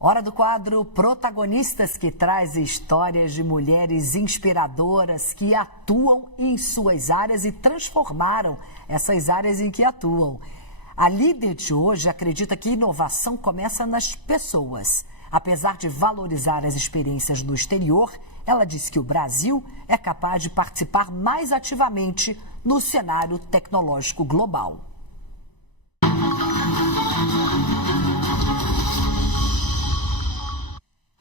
Hora do quadro Protagonistas, que traz histórias de mulheres inspiradoras que atuam em suas áreas e transformaram essas áreas em que atuam. A líder de hoje acredita que inovação começa nas pessoas. Apesar de valorizar as experiências no exterior, ela diz que o Brasil é capaz de participar mais ativamente no cenário tecnológico global.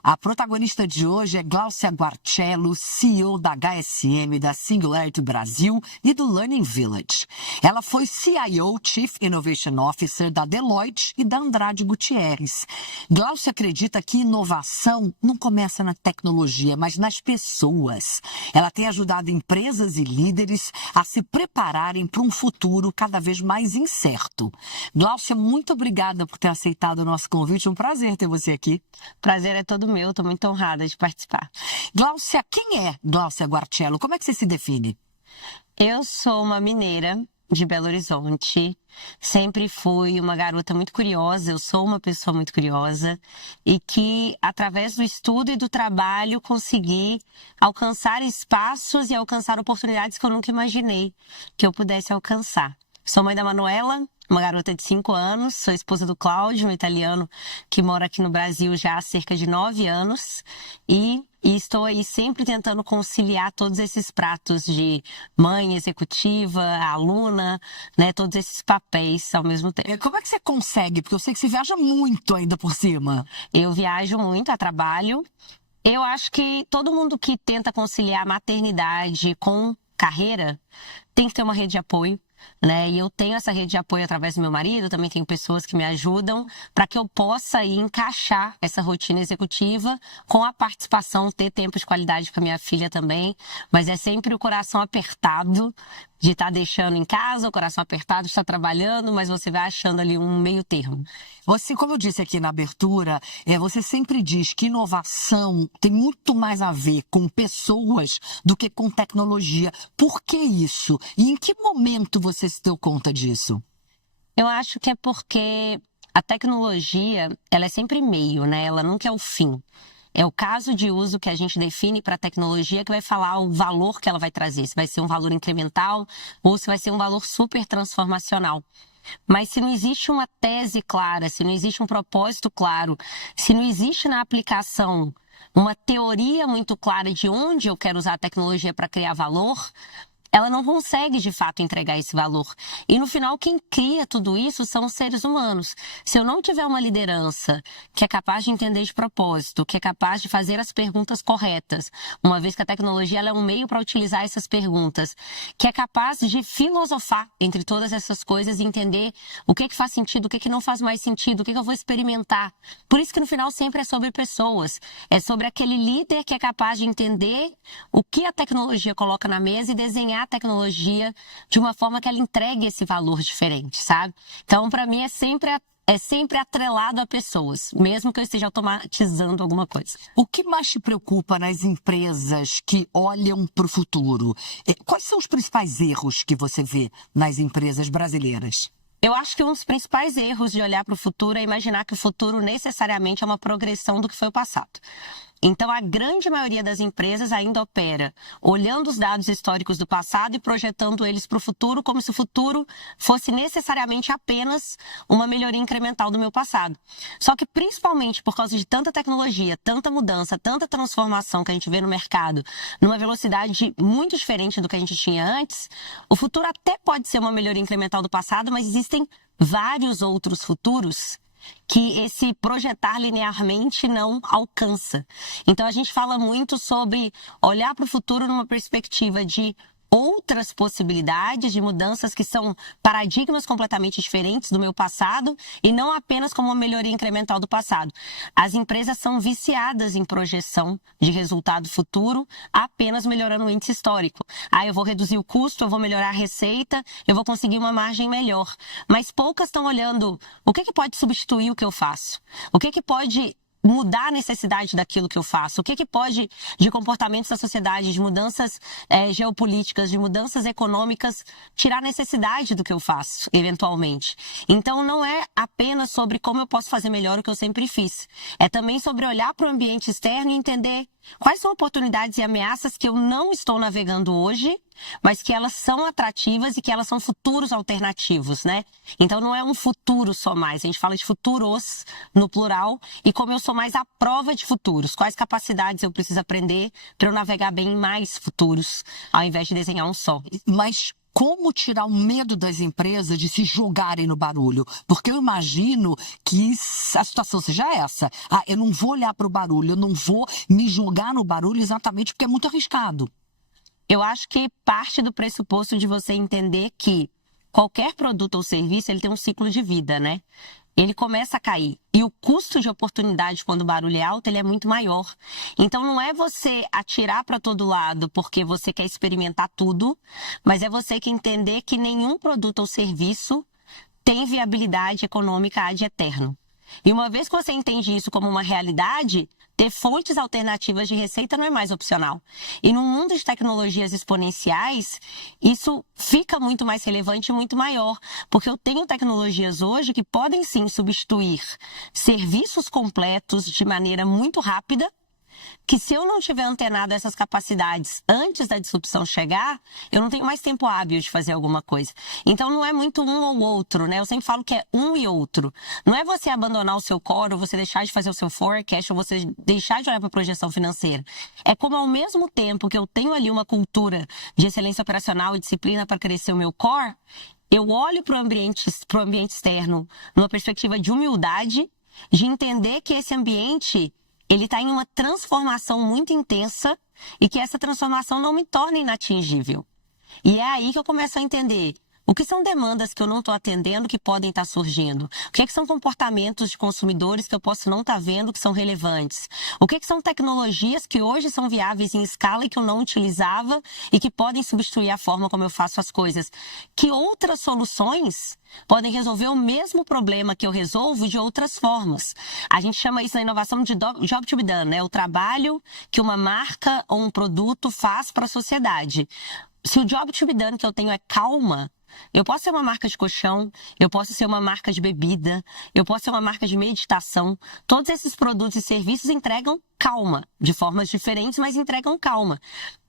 A protagonista de hoje é Gláucia Guarcello, CEO da HSM, da Singularity Brasil e do Learning Village. Ela foi CIO, Chief Innovation Officer da Deloitte e da Andrade Gutierrez. Gláucia acredita que inovação não começa na tecnologia, mas nas pessoas. Ela tem ajudado empresas e líderes a se prepararem para um futuro cada vez mais incerto. Gláucia, muito obrigada por ter aceitado o nosso convite. Um prazer ter você aqui. Prazer é todo meu. Estou muito honrada de participar. Gláucia, quem é Gláucia Guarcello? Como é que você se define? Eu sou uma mineira de Belo Horizonte. Sempre fui uma garota muito curiosa. Eu sou uma pessoa muito curiosa e que, através do estudo e do trabalho, consegui alcançar espaços e alcançar oportunidades que eu nunca imaginei que eu pudesse alcançar. Sou mãe da Manuela, uma garota de 5 anos, sou esposa do Cláudio, um italiano que mora aqui no Brasil já há cerca de 9 anos. E estou aí sempre tentando conciliar todos esses pratos de mãe, executiva, aluna, né, todos esses papéis ao mesmo tempo. Como é que você consegue? Porque eu sei que você viaja muito ainda por cima. Eu viajo muito a trabalho. Eu acho que todo mundo que tenta conciliar maternidade com carreira tem que ter uma rede de apoio. Né? E eu tenho essa rede de apoio através do meu marido, também tenho pessoas que me ajudam para que eu possa aí encaixar essa rotina executiva com a participação, ter tempo de qualidade com a minha filha também, mas é sempre o coração apertado de estar deixando em casa, o coração apertado de estar trabalhando, mas você vai achando ali um meio termo. Você, como eu disse aqui na abertura, você sempre diz que inovação tem muito mais a ver com pessoas do que com tecnologia. Por que isso? E em que momento você se deu conta disso? Eu acho que é porque a tecnologia, ela é sempre meio, né? Ela nunca é o fim. É o caso de uso que a gente define para a tecnologia que vai falar o valor que ela vai trazer. Se vai ser um valor incremental ou se vai ser um valor super transformacional. Mas se não existe uma tese clara, se não existe um propósito claro, se não existe na aplicação uma teoria muito clara de onde eu quero usar a tecnologia para criar valor, ela não consegue, de fato, entregar esse valor. E, no final, quem cria tudo isso são os seres humanos. Se eu não tiver uma liderança que é capaz de entender de propósito, que é capaz de fazer as perguntas corretas, uma vez que a tecnologia ela é um meio para utilizar essas perguntas, que é capaz de filosofar entre todas essas coisas e entender o que faz sentido, o que não faz mais sentido, o que eu vou experimentar. Por isso que, no final, sempre é sobre pessoas. É sobre aquele líder que é capaz de entender o que a tecnologia coloca na mesa e desenhar a tecnologia de uma forma que ela entregue esse valor diferente, sabe? Então, para mim, é sempre atrelado a pessoas, mesmo que eu esteja automatizando alguma coisa. O que mais te preocupa nas empresas que olham para o futuro? Quais são os principais erros que você vê nas empresas brasileiras? Eu acho que um dos principais erros de olhar para o futuro é imaginar que o futuro necessariamente é uma progressão do que foi o passado. Então, a grande maioria das empresas ainda opera olhando os dados históricos do passado e projetando eles para o futuro como se o futuro fosse necessariamente apenas uma melhoria incremental do meu passado. Só que, principalmente por causa de tanta tecnologia, tanta mudança, tanta transformação que a gente vê no mercado, numa velocidade muito diferente do que a gente tinha antes, o futuro até pode ser uma melhoria incremental do passado, mas existem vários outros futuros que esse projetar linearmente não alcança. Então, a gente fala muito sobre olhar para o futuro numa perspectiva de outras possibilidades de mudanças que são paradigmas completamente diferentes do meu passado e não apenas como uma melhoria incremental do passado. As empresas são viciadas em projeção de resultado futuro, apenas melhorando o índice histórico. Eu vou reduzir o custo, eu vou melhorar a receita, eu vou conseguir uma margem melhor. Mas poucas estão olhando o que pode substituir o que eu faço, o que pode mudar a necessidade daquilo que eu faço? O que pode, de comportamentos da sociedade, de mudanças geopolíticas, de mudanças econômicas, tirar a necessidade do que eu faço, eventualmente? Então, não é apenas sobre como eu posso fazer melhor o que eu sempre fiz. É também sobre olhar para o ambiente externo e entender quais são oportunidades e ameaças que eu não estou navegando hoje, mas que elas são atrativas e que elas são futuros alternativos, né? Então não é um futuro só mais, a gente fala de futuros no plural, e como eu sou mais à prova de futuros, quais capacidades eu preciso aprender para eu navegar bem em mais futuros, ao invés de desenhar um só. Mas como tirar o medo das empresas de se jogarem no barulho? Porque eu imagino que a situação seja essa. Eu não vou olhar para o barulho, eu não vou me jogar no barulho exatamente porque é muito arriscado. Eu acho que parte do pressuposto de você entender que qualquer produto ou serviço, ele tem um ciclo de vida, né? Ele começa a cair. E o custo de oportunidade, quando o barulho é alto, ele é muito maior. Então, não é você atirar para todo lado porque você quer experimentar tudo, mas é você que entender que nenhum produto ou serviço tem viabilidade econômica ad eterno. E uma vez que você entende isso como uma realidade, ter fontes alternativas de receita não é mais opcional. E no mundo de tecnologias exponenciais, isso fica muito mais relevante e muito maior. Porque eu tenho tecnologias hoje que podem sim substituir serviços completos de maneira muito rápida, que se eu não tiver antenado essas capacidades antes da disrupção chegar, eu não tenho mais tempo hábil de fazer alguma coisa. Então não é muito um ou outro, né? Eu sempre falo que é um e outro. Não é você abandonar o seu core, ou você deixar de fazer o seu forecast, ou você deixar de olhar para a projeção financeira. É como ao mesmo tempo que eu tenho ali uma cultura de excelência operacional e disciplina para crescer o meu core, eu olho para o ambiente externo numa perspectiva de humildade, de entender que esse ambiente ele está em uma transformação muito intensa e que essa transformação não me torna inatingível. E é aí que eu começo a entender o que são demandas que eu não estou atendendo que podem estar surgindo. O que são comportamentos de consumidores que eu posso não estar vendo que são relevantes. O que são tecnologias que hoje são viáveis em escala e que eu não utilizava e que podem substituir a forma como eu faço as coisas. Que outras soluções podem resolver o mesmo problema que eu resolvo de outras formas. A gente chama isso na inovação de job to be done, né? O trabalho que uma marca ou um produto faz para a sociedade. Se o job to be done que eu tenho é calma, eu posso ser uma marca de colchão, eu posso ser uma marca de bebida, eu posso ser uma marca de meditação. Todos esses produtos e serviços entregam calma, de formas diferentes, mas entregam calma.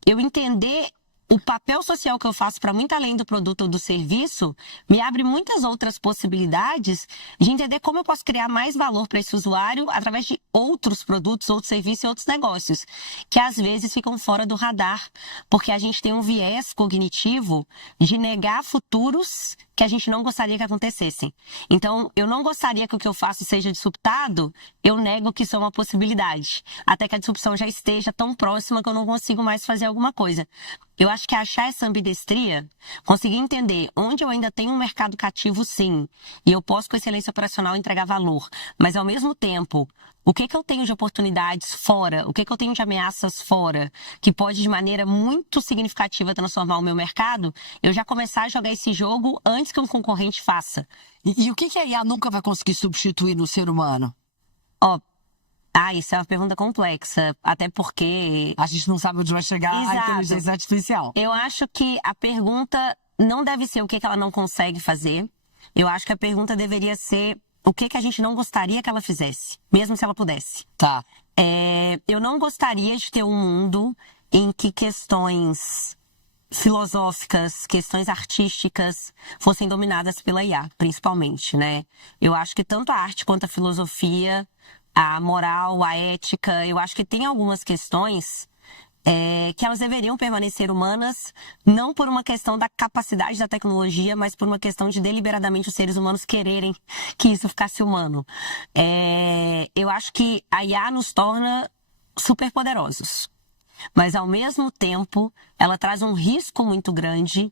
Eu entender o papel social que eu faço para muito além do produto ou do serviço me abre muitas outras possibilidades de entender como eu posso criar mais valor para esse usuário através de outros produtos, outros serviços e outros negócios, que às vezes ficam fora do radar, porque a gente tem um viés cognitivo de negar futuros que a gente não gostaria que acontecessem. Então, eu não gostaria que o que eu faço seja disruptado, eu nego que isso é uma possibilidade, até que a disrupção já esteja tão próxima que eu não consigo mais fazer alguma coisa. Eu acho que achar essa ambidestria, conseguir entender onde eu ainda tenho um mercado cativo, sim, e eu posso com excelência operacional entregar valor, mas ao mesmo tempo, o que eu tenho de oportunidades fora, o que eu tenho de ameaças fora, que pode de maneira muito significativa transformar o meu mercado, eu já começar a jogar esse jogo antes que um concorrente faça. E o que a IA nunca vai conseguir substituir no ser humano? Isso é uma pergunta complexa, até porque a gente não sabe onde vai chegar a inteligência artificial. Eu acho que a pergunta não deve ser o que ela não consegue fazer. Eu acho que a pergunta deveria ser o que a gente não gostaria que ela fizesse, mesmo se ela pudesse. Tá. Eu não gostaria de ter um mundo em que questões filosóficas, questões artísticas fossem dominadas pela IA, principalmente, né? Eu acho que tanto a arte quanto a filosofia, a moral, a ética, eu acho que tem algumas questões que elas deveriam permanecer humanas, não por uma questão da capacidade da tecnologia, mas por uma questão de deliberadamente os seres humanos quererem que isso ficasse humano. Eu acho que a IA nos torna superpoderosos, mas ao mesmo tempo ela traz um risco muito grande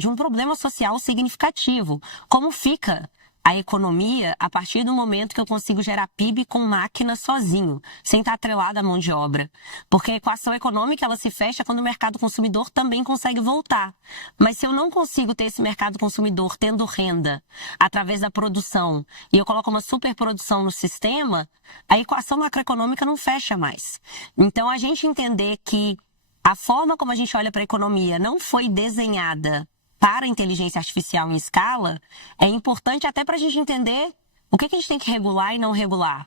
de um problema social significativo. Como fica a economia a partir do momento que eu consigo gerar PIB com máquina sozinho, sem estar atrelado à mão de obra. Porque a equação econômica ela se fecha quando o mercado consumidor também consegue voltar. Mas se eu não consigo ter esse mercado consumidor tendo renda através da produção e eu coloco uma superprodução no sistema, a equação macroeconômica não fecha mais. Então a gente entender que a forma como a gente olha para a economia não foi desenhada para a inteligência artificial em escala, é importante até para a gente entender o que a gente tem que regular e não regular.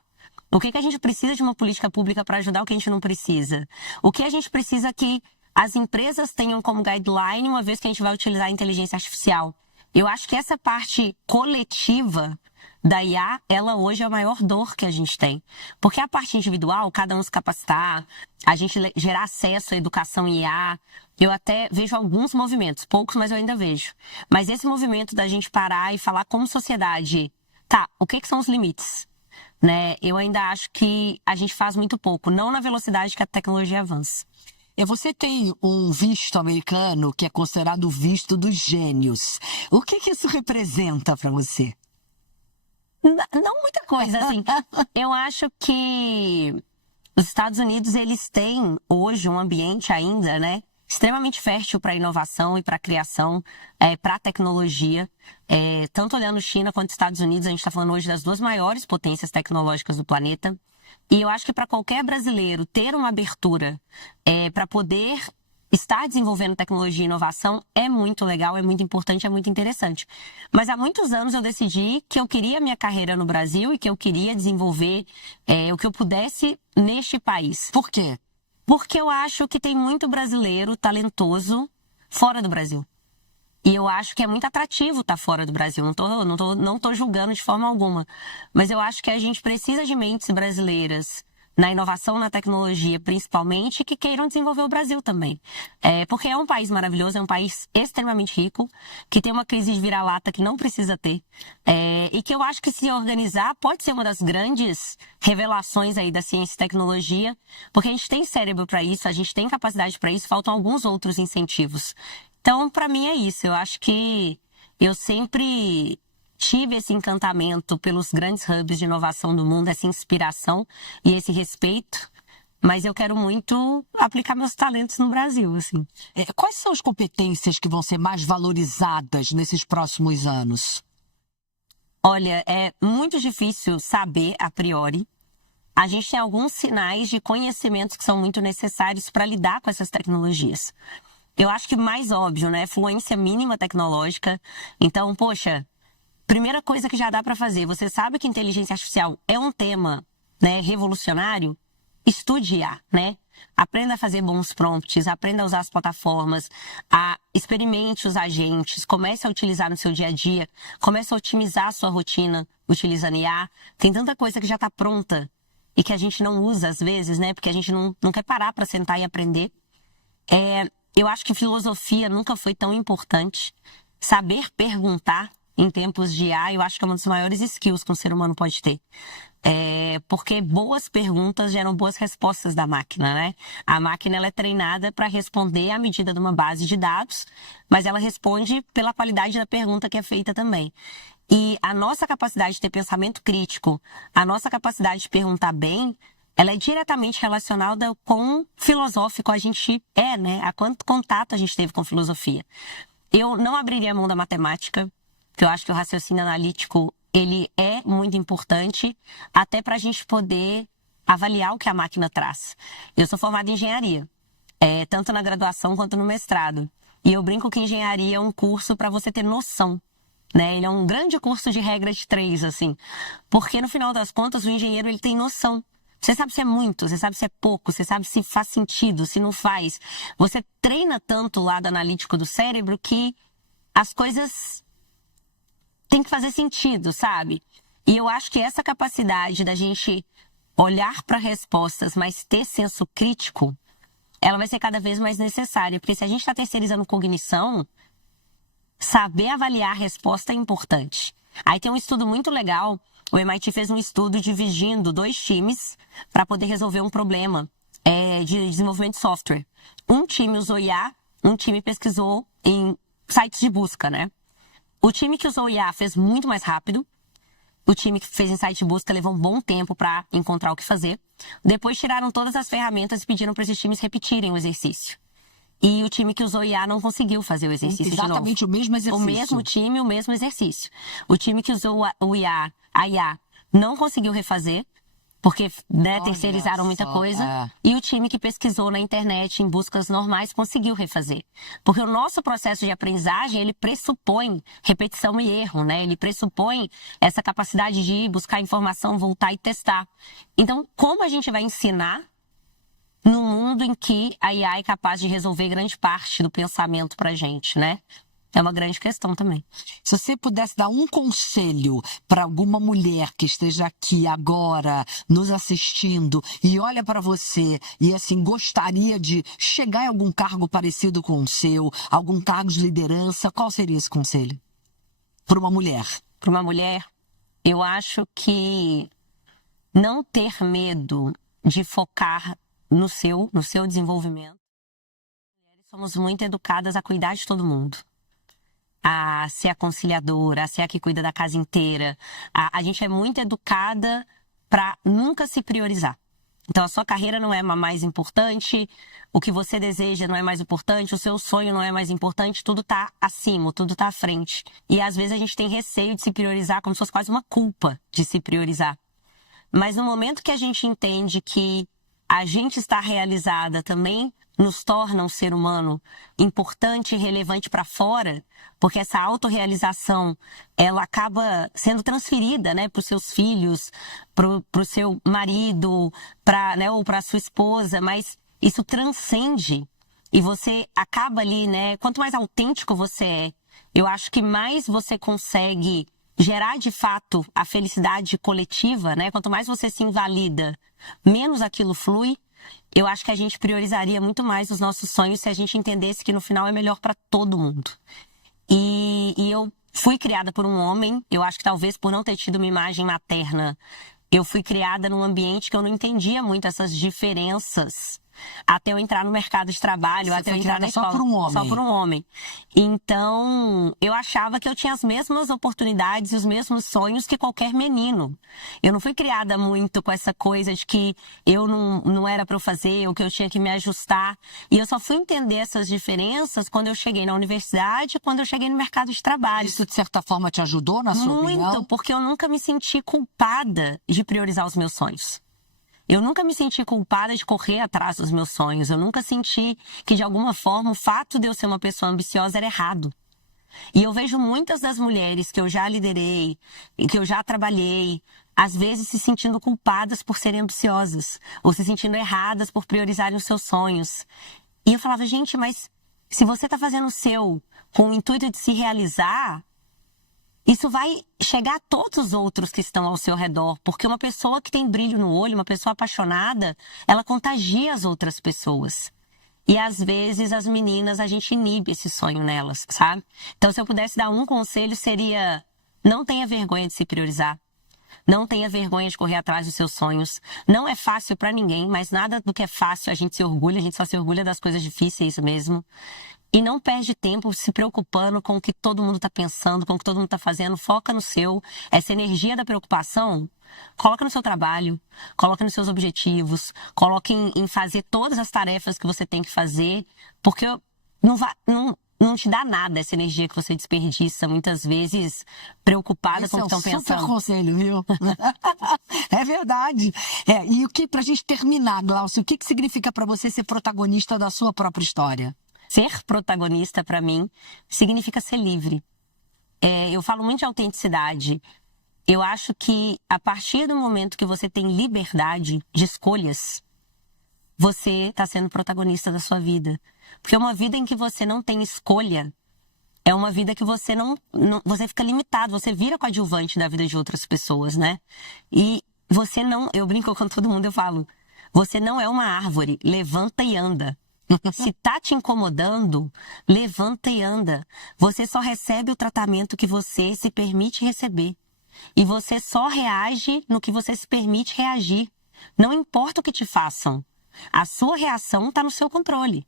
O que a gente precisa de uma política pública para ajudar o que a gente não precisa. O que a gente precisa que as empresas tenham como guideline uma vez que a gente vai utilizar a inteligência artificial. Eu acho que essa parte coletiva da IA, ela hoje é a maior dor que a gente tem. Porque a parte individual, cada um se capacitar, a gente gerar acesso à educação em IA, eu até vejo alguns movimentos, poucos, mas eu ainda vejo. Mas esse movimento da gente parar e falar como sociedade, tá, o que são os limites? Né? Eu ainda acho que a gente faz muito pouco, não na velocidade que a tecnologia avança. Você tem um visto americano que é considerado o visto dos gênios. O que isso representa para você? Não muita coisa, assim. Eu acho que os Estados Unidos, eles têm hoje um ambiente ainda, né, extremamente fértil para inovação e para criação, para tecnologia. Tanto olhando China quanto Estados Unidos, a gente está falando hoje das duas maiores potências tecnológicas do planeta. E eu acho que para qualquer brasileiro ter uma abertura para poder estar desenvolvendo tecnologia e inovação é muito legal, é muito importante, é muito interessante. Mas há muitos anos eu decidi que eu queria minha carreira no Brasil e que eu queria desenvolver o que eu pudesse neste país. Por quê? Porque eu acho que tem muito brasileiro talentoso fora do Brasil. E eu acho que é muito atrativo estar fora do Brasil. Não tô julgando de forma alguma. Mas eu acho que a gente precisa de mentes brasileiras na inovação, na tecnologia, principalmente, que queiram desenvolver o Brasil também. Porque é um país maravilhoso, é um país extremamente rico, que tem uma crise de vira-lata que não precisa ter. E que eu acho que se organizar pode ser uma das grandes revelações aí da ciência e tecnologia, porque a gente tem cérebro para isso, a gente tem capacidade para isso, faltam alguns outros incentivos. Então, para mim é isso. Eu acho que eu sempre tive esse encantamento pelos grandes hubs de inovação do mundo, essa inspiração e esse respeito, mas eu quero muito aplicar meus talentos no Brasil, assim. Quais são as competências que vão ser mais valorizadas nesses próximos anos? Olha, é muito difícil saber a priori. A gente tem alguns sinais de conhecimentos que são muito necessários para lidar com essas tecnologias. Eu acho que mais óbvio, né? Fluência mínima tecnológica. Então, poxa, primeira coisa que já dá para fazer, você sabe que inteligência artificial é um tema, né, revolucionário? Estude IA, né? Aprenda a fazer bons prompts, aprenda a usar as plataformas, experimente os agentes, comece a utilizar no seu dia a dia, comece a otimizar a sua rotina utilizando IA. Tem tanta coisa que já está pronta e que a gente não usa às vezes, né? Porque a gente não quer parar para sentar e aprender. Eu acho que filosofia nunca foi tão importante. Saber perguntar em tempos de IA, eu acho que é uma das maiores skills que um ser humano pode ter. Porque boas perguntas geram boas respostas da máquina, né? A máquina ela é treinada para responder à medida de uma base de dados, mas ela responde pela qualidade da pergunta que é feita também. E a nossa capacidade de ter pensamento crítico, a nossa capacidade de perguntar bem, ela é diretamente relacionada com o filosófico a gente né? A quanto contato a gente teve com filosofia. Eu não abriria a mão da matemática, porque eu acho que o raciocínio analítico, ele é muito importante, até para a gente poder avaliar o que a máquina traz. Eu sou formada em engenharia, tanto na graduação quanto no mestrado. E eu brinco que engenharia é um curso para você ter noção, né? Ele é um grande curso de regra de 3, assim. Porque no final das contas, o engenheiro ele tem noção. Você sabe se é muito, você sabe se é pouco, você sabe se faz sentido, se não faz. Você treina tanto o lado analítico do cérebro que as coisas têm que fazer sentido, sabe? E eu acho que essa capacidade da gente olhar para respostas, mas ter senso crítico, ela vai ser cada vez mais necessária. Porque se a gente está terceirizando cognição, saber avaliar a resposta é importante. Aí tem um estudo muito legal. O MIT fez um estudo dividindo 2 times para poder resolver um problema de desenvolvimento de software. Um time usou IA, um time pesquisou em sites de busca, né? O time que usou IA fez muito mais rápido, O time que fez Insight Busca levou um bom tempo para encontrar o que fazer. Depois tiraram todas as ferramentas e pediram para esses times repetirem o exercício. E o time que usou IA não conseguiu fazer o exercício de novo. Exatamente o mesmo exercício. O mesmo time, o mesmo exercício. O time que usou a IA não conseguiu refazer, porque terceirizaram muita coisa. E o time que pesquisou na internet em buscas normais conseguiu refazer. Porque o nosso processo de aprendizagem, ele pressupõe repetição e erro, né? Ele pressupõe essa capacidade de ir buscar informação, voltar e testar. Então, como a gente vai ensinar num mundo em que a IA é capaz de resolver grande parte do pensamento pra gente, né? É uma grande questão também. Se você pudesse dar um conselho para alguma mulher que esteja aqui agora, nos assistindo, e olha para você e assim gostaria de chegar em algum cargo parecido com o seu, algum cargo de liderança, qual seria esse conselho? Para uma mulher. Para uma mulher, eu acho que não ter medo de focar no seu desenvolvimento. Somos muito educadas a cuidar de todo mundo. A ser a conciliadora, a ser a que cuida da casa inteira. A gente é muito educada para nunca se priorizar. Então, a sua carreira não é mais importante, o que você deseja não é mais importante, o seu sonho não é mais importante, tudo está acima, tudo está à frente. E, às vezes, a gente tem receio de se priorizar, como se fosse quase uma culpa de se priorizar. Mas, no momento que a gente entende que a gente está realizada também nos torna um ser humano importante e relevante para fora, porque essa autorrealização, ela acaba sendo transferida, né, para os seus filhos, para o seu marido, né, ou para a sua esposa, mas isso transcende e você acaba ali, né, quanto mais autêntico você é, eu acho que mais você consegue gerar de fato a felicidade coletiva, né? Quanto mais você se invalida, menos aquilo flui. Eu acho que a gente priorizaria muito mais os nossos sonhos se a gente entendesse que no final é melhor para todo mundo. E eu fui criada por um homem, eu acho que talvez por não ter tido uma imagem materna, eu fui criada num ambiente que eu não entendia muito essas diferenças. Até eu entrar no mercado de trabalho, Você até eu foi entrar na criada escola. só por um homem. Só por um homem. Então, eu achava que eu tinha as mesmas oportunidades e os mesmos sonhos que qualquer menino. Eu não fui criada muito com essa coisa de que eu não era para eu fazer, ou que eu tinha que me ajustar. E eu só fui entender essas diferenças quando eu cheguei na universidade, quando eu cheguei no mercado de trabalho. Isso, de certa forma, te ajudou, na sua opinião? Muito, porque eu nunca me senti culpada de priorizar os meus sonhos. Eu nunca me senti culpada de correr atrás dos meus sonhos. Eu nunca senti que, de alguma forma, o fato de eu ser uma pessoa ambiciosa era errado. E eu vejo muitas das mulheres que eu já liderei, que eu já trabalhei, às vezes se sentindo culpadas por serem ambiciosas, ou se sentindo erradas por priorizarem os seus sonhos. E eu falava, gente, mas se você está fazendo o seu com o intuito de se realizar, isso vai chegar a todos os outros que estão ao seu redor, porque uma pessoa que tem brilho no olho, uma pessoa apaixonada, ela contagia as outras pessoas. E às vezes as meninas, a gente inibe esse sonho nelas, sabe? Então, se eu pudesse dar um conselho, seria: não tenha vergonha de se priorizar. Não tenha vergonha de correr atrás dos seus sonhos. Não é fácil pra ninguém, mas nada do que é fácil a gente se orgulha, a gente só se orgulha das coisas difíceis mesmo. E não perde tempo se preocupando com o que todo mundo está pensando, com o que todo mundo está fazendo. Foca no seu. Essa energia da preocupação, coloca no seu trabalho, coloca nos seus objetivos, coloca em fazer todas as tarefas que você tem que fazer, porque não te dá nada essa energia que você desperdiça, muitas vezes preocupada com o que estão pensando. Esse é um super conselho, viu? É verdade. E o que, pra gente terminar, Glaucia, o que significa para você ser protagonista da sua própria história? Ser protagonista, para mim, significa ser livre. Eu falo muito de autenticidade. Eu acho que a partir do momento que você tem liberdade de escolhas, você está sendo protagonista da sua vida. Porque uma vida em que você não tem escolha é uma vida que você você fica limitado, você vira coadjuvante da vida de outras pessoas, né? E você não, eu brinco com todo mundo, eu falo, você não é uma árvore, levanta e anda. Se tá te incomodando, levanta e anda. Você só recebe o tratamento que você se permite receber. E você só reage no que você se permite reagir. Não importa o que te façam. A sua reação está no seu controle.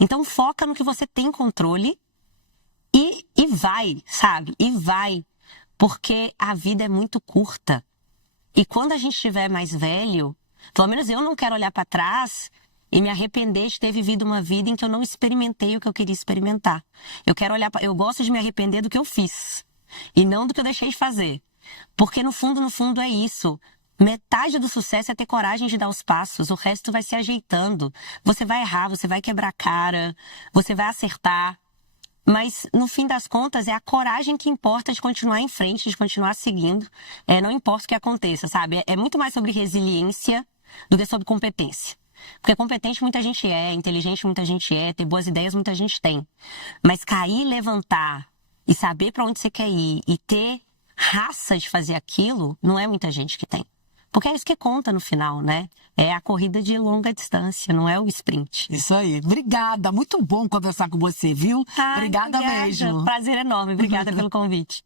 Então foca no que você tem controle e vai, sabe? E vai. Porque a vida é muito curta. E quando a gente estiver mais velho, pelo menos eu não quero olhar para trás e me arrepender de ter vivido uma vida em que eu não experimentei o que eu queria experimentar. Eu gosto de me arrepender do que eu fiz e não do que eu deixei de fazer. Porque no fundo é isso. Metade do sucesso é ter coragem de dar os passos, o resto vai se ajeitando. Você vai errar, você vai quebrar a cara, você vai acertar. Mas, no fim das contas, é a coragem que importa de continuar em frente, de continuar seguindo. Não importa o que aconteça, sabe? É muito mais sobre resiliência do que sobre competência. Porque competente muita gente inteligente muita gente ter boas ideias muita gente tem. Mas cair, levantar e saber para onde você quer ir e ter raça de fazer aquilo, não é muita gente que tem. Porque é isso que conta no final, né? É a corrida de longa distância, não é o sprint. Isso aí. Obrigada. Muito bom conversar com você, viu? Obrigada mesmo. Prazer enorme. Obrigada pelo convite.